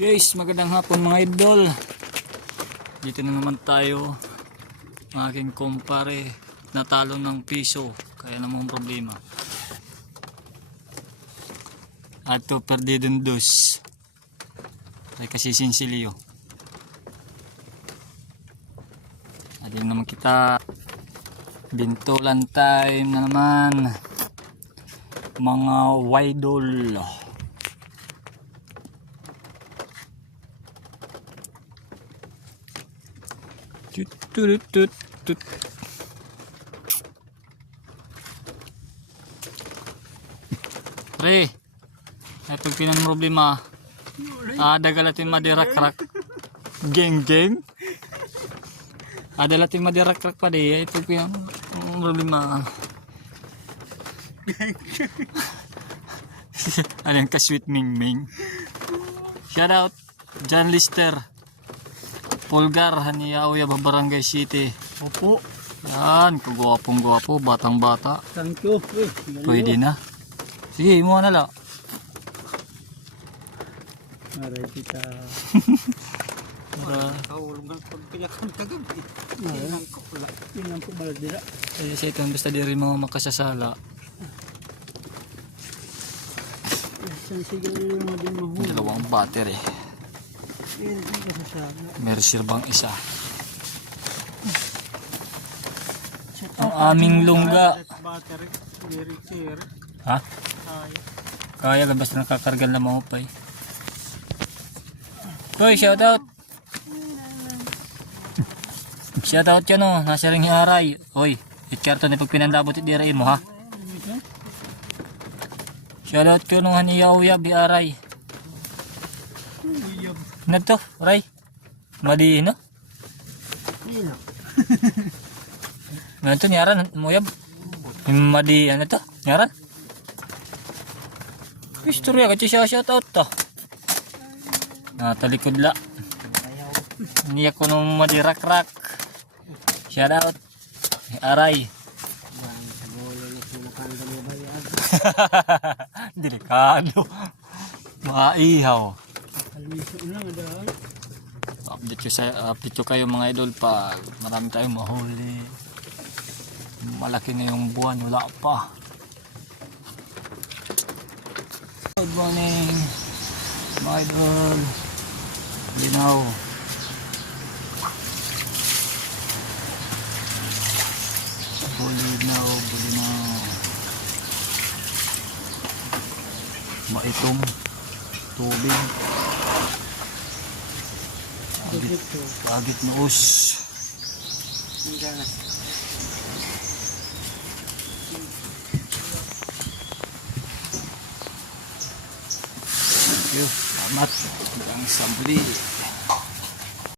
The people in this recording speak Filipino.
Guys, magandang hapon mga idol. Dito na naman tayo. Aking kumpare natalo ng piso, kaya namang problema. Ato perdidong dos. Ay kasi sinsilyo. Adin naman kita. Bintulan time na naman. Mga idol. Tut. Pre, ito pinang problema. Dagalatin madirak-rak. Geng. Adalatin madirak-rak pa di. Ito pinang problema. Ano yung ka-sweet Ming. Shout out John Lister Polgar, Haniauya, Barangay City. Opo. Yan, kagwapong-gwapo, batang-bata. Thank you. Pwede na. Sige, mo na lang. Aray kita. Para Kaulong ng pagpilakan kagabi. Tingnan ko bala dira. kasi sa ito, basta di rin mo makasasala. Saan siguro mo din mahuli. Dalawang battery. May reservang isa. Ang aming lungga. Battery. Very clear. Ha? Kaya ka basta nakakargal na mahupay. Hoy, shoutout! Shoutout yan o, nasa ring haray. Hoy, itkarto na pag pinandabot itirain mo ha. Shoutout ko nung Haniauya, biaray. Ano to, Ray? Madi, no? Ano to, nyaran, muyab? Madi, ano to, nyaran? Istorya, kasi siya shoutout to. Talikod la. Niya ko nung madirak-rak. Shoutout. Aray. Delikado. Maihaw. Update ko kayo mga idol pa marami tayong mahuli. Malaki na yung buwan, wala pa. Good morning mga idol. Linaw. Bulinaw. Maitong tubig. Agit noos. Salamat. Hanggang sa muli.